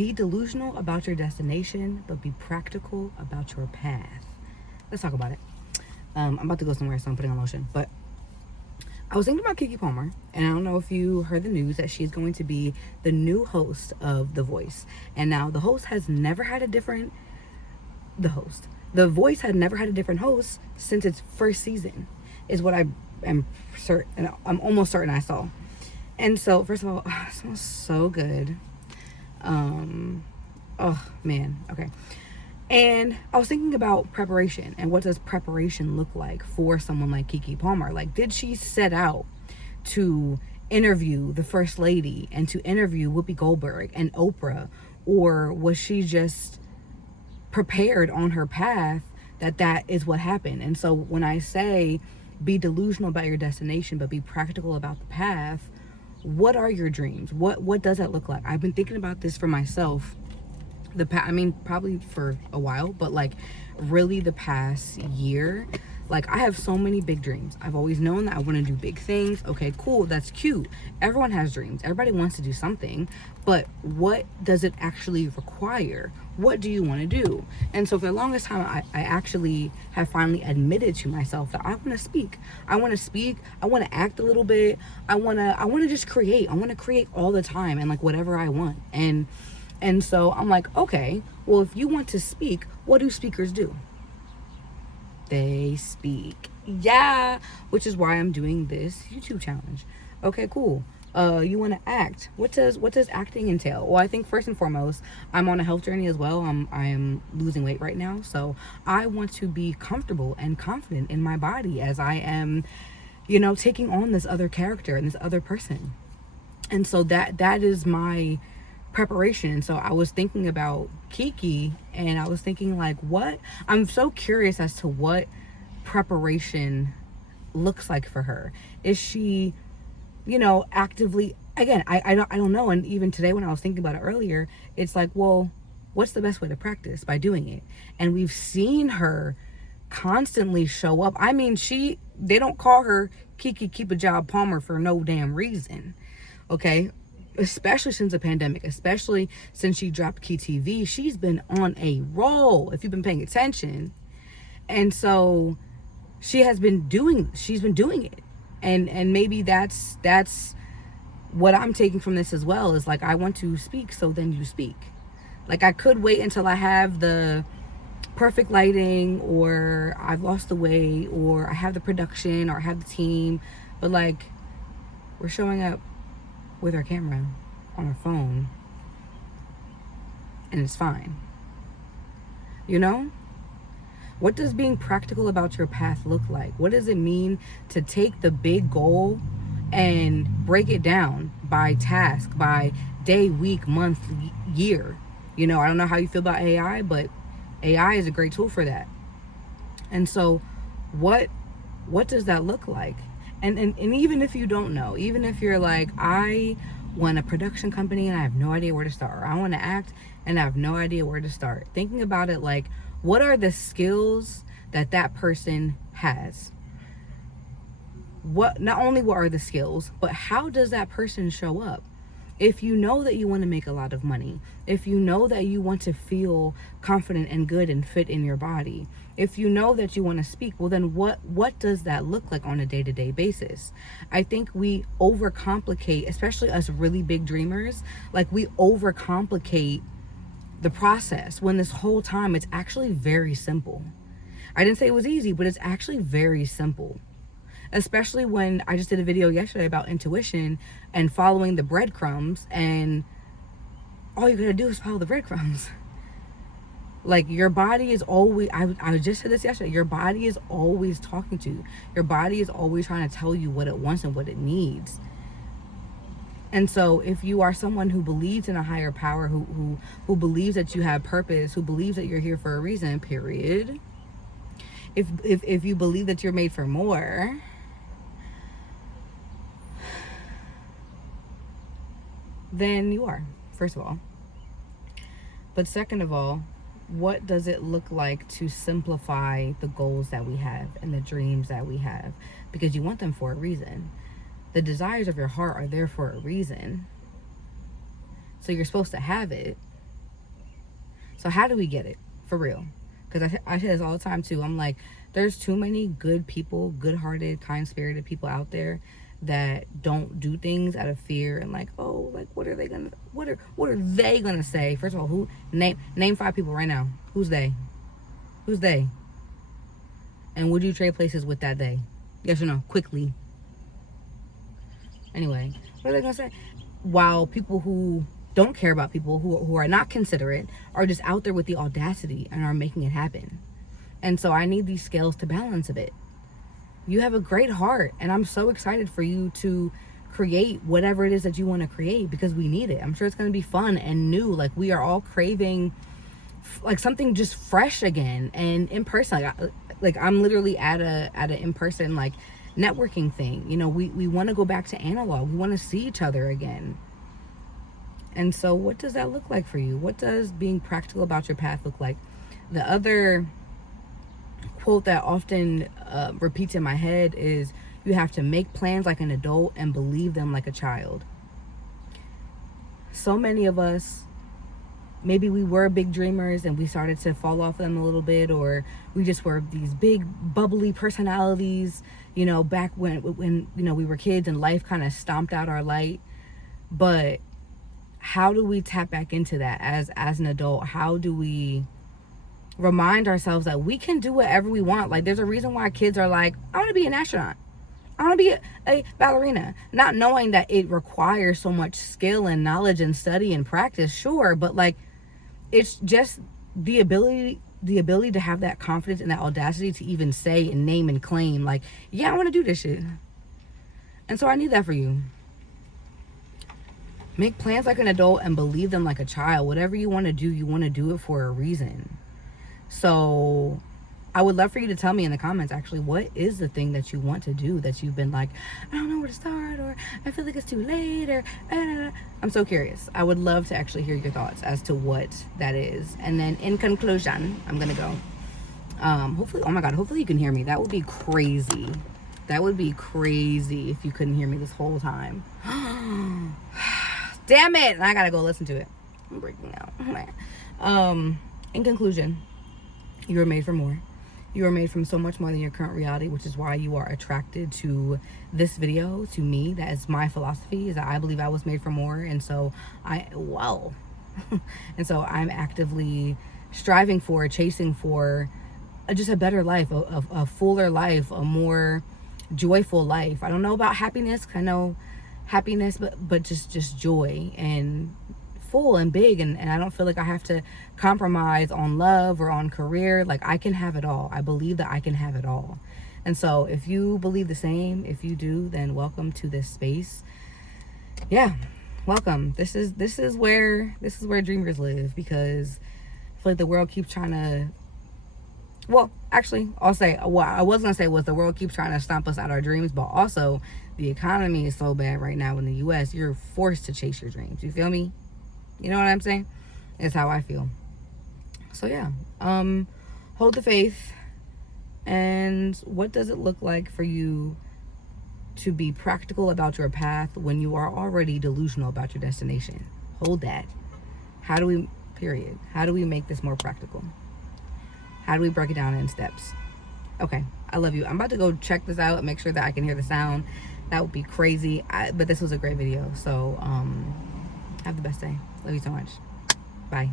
Be delusional about your destination, but be practical about your path. Let's talk about it. I'm about to go somewhere, so I'm putting on lotion. But I was thinking about Keke Palmer, and I don't know if you heard the news that she's going to be the new host of The Voice. And now the host has never had a different... The Voice had never had a different host since its first season, is what I am certain. I'm almost certain I saw. And so, first of all, it smells so good. Oh man, okay. And I was thinking about preparation and what does preparation look like for someone like Keke Palmer? Like, did she set out to interview the First Lady and to interview Whoopi Goldberg and Oprah, or was she just prepared on her path that is what happened? And so when I say be delusional about your destination but be practical about the path, what are your dreams? What does that look like? I've been thinking about this for myself probably for a while, but like really the past year. Like, I have so many big dreams. I've always known that I want to do big things. Okay, cool, that's cute. Everyone has dreams. Everybody wants to do something, but what does it actually require? What do you want to do? And so for the longest time, I actually have finally admitted to myself that I want to speak. I want to speak. I want to act a little bit. I want to just create. I want to create all the time and like whatever I want. And so I'm like, okay, well, if you want to speak, what do speakers do? They speak. Yeah, which is why I'm doing this YouTube challenge. Okay, cool. You want to act. What does acting entail? Well, I think first and foremost, I'm on a health journey as well. I am losing weight right now, so I want to be comfortable and confident in my body as I am, taking on this other character and this other person. And so that is my preparation. So I was thinking about Keke, and I was thinking like, I'm so curious as to what preparation looks like for her. Is she, actively, again, I don't know. And even today when I was thinking about it earlier, it's like, well, what's the best way to practice? By doing it. And we've seen her constantly show up. I mean, they don't call her Keke Keep a Job Palmer for no damn reason. Okay, especially since the pandemic, especially since she dropped Key TV, she's been on a roll, if you've been paying attention. And so she's been doing it. And maybe that's what I'm taking from this as well, is like, I want to speak, so then you speak. Like, I could wait until I have the perfect lighting, or I've lost the weight, or I have the production, or I have the team, but like, we're showing up with our camera on our phone, and it's fine. What does being practical about your path look like? What does it mean to take the big goal and break it down by task, by day, week, month, year? I don't know how you feel about AI, but AI is a great tool for that. And so what does that look like? And even if you don't know, even if you're like, I want a production company and I have no idea where to start, or I want to act and I have no idea where to start, thinking about it like, what are the skills that person has? Not only what are the skills, but how does that person show up? If you know that you want to make a lot of money, if you know that you want to feel confident and good and fit in your body, if you know that you want to speak, well then what does that look like on a day-to-day basis? I think we overcomplicate, especially us really big dreamers, like we overcomplicate the process when this whole time it's actually very simple. I didn't say it was easy, but it's actually very simple. Especially when I just did a video yesterday about intuition and following the breadcrumbs, and all you gotta do is follow the breadcrumbs. Like, your body is always, I just said this yesterday, your body is always talking to you. Your body is always trying to tell you what it wants and what it needs. And so if you are someone who believes in a higher power, who believes that you have purpose, who believes that you're here for a reason, period. If you believe that you're made for more, then you are, first of all. But second of all, what does it look like to simplify the goals that we have and the dreams that we have? Because you want them for a reason. The desires of your heart are there for a reason. So you're supposed to have it. So how do we get it? For real. Because I say this all the time too. I'm like, there's too many good people, good-hearted, kind-spirited people out there that don't do things out of fear and like, oh, like what are they gonna say? First of all, who name 5 people right now. Who's they? Who's they? And would you trade places with that they? Yes or no? Quickly. Anyway, what are they gonna say? While people who don't care about people, who are not considerate, are just out there with the audacity and are making it happen. And so I need these scales to balance a bit. You have a great heart, and I'm so excited for you to create whatever it is that you want to create, because we need it. I'm sure it's going to be fun and new. Like, we are all craving like something just fresh again and in person. Like I'm literally at a in-person like networking thing. You know, we want to go back to analog. We want to see each other again. And so what does that look like for you? What does being practical about your path look like? The other quote that often repeats in my head is, you have to make plans like an adult and believe them like a child. So many of us, maybe we were big dreamers and we started to fall off them a little bit, or we just were these big bubbly personalities, you know, back when you know we were kids and life kind of stomped out our light. But how do we tap back into that as an adult? How do we remind ourselves that we can do whatever we want? Like, there's a reason why kids are like, I want to be an astronaut, I want to be a ballerina, not knowing that it requires so much skill and knowledge and study and practice. Sure, but like, it's just the ability to have that confidence and that audacity to even say and name and claim, like, yeah, I want to do this shit. And so I need that for you. Make plans like an adult and believe them like a child. Whatever you want to do, you want to do it for a reason. So I would love for you to tell me in the comments, actually, what is the thing that you want to do that you've been like, I don't know where to start, or I feel like it's too late, or I'm so curious. I would love to actually hear your thoughts as to what that is. And then in conclusion, I'm gonna go, hopefully, oh my god, hopefully you can hear me. That would be crazy. That would be crazy if you couldn't hear me this whole time. Damn it, I gotta go listen to it. I'm breaking out. In conclusion, you are made for more. You are made from so much more than your current reality, which is why you are attracted to this video, to me. That is my philosophy, is that I believe I was made for more. And so and so I'm actively striving for, chasing for just a better life, a fuller life, a more joyful life. I don't know about happiness. I know happiness, but just joy and full and big, and I don't feel like I have to compromise on love or on career. Like, I can have it all. I believe that I can have it all. And so if you believe the same, if you do, then welcome to this space. Yeah, welcome. This is where dreamers live, because I feel like the world keeps trying to, well, actually, I'll say what I was gonna say was, the world keeps trying to stomp us out our dreams, but also the economy is so bad right now in the US, you're forced to chase your dreams. You feel me? You know what I'm saying? It's how I feel. So yeah, hold the faith. And what does it look like for you to be practical about your path when you are already delusional about your destination? Hold that. How do we make this more practical? How do we break it down in steps? Okay, I love you. I'm about to go check this out and make sure that I can hear the sound. That would be crazy. But this was a great video. So have the best day. Love you so much. Bye.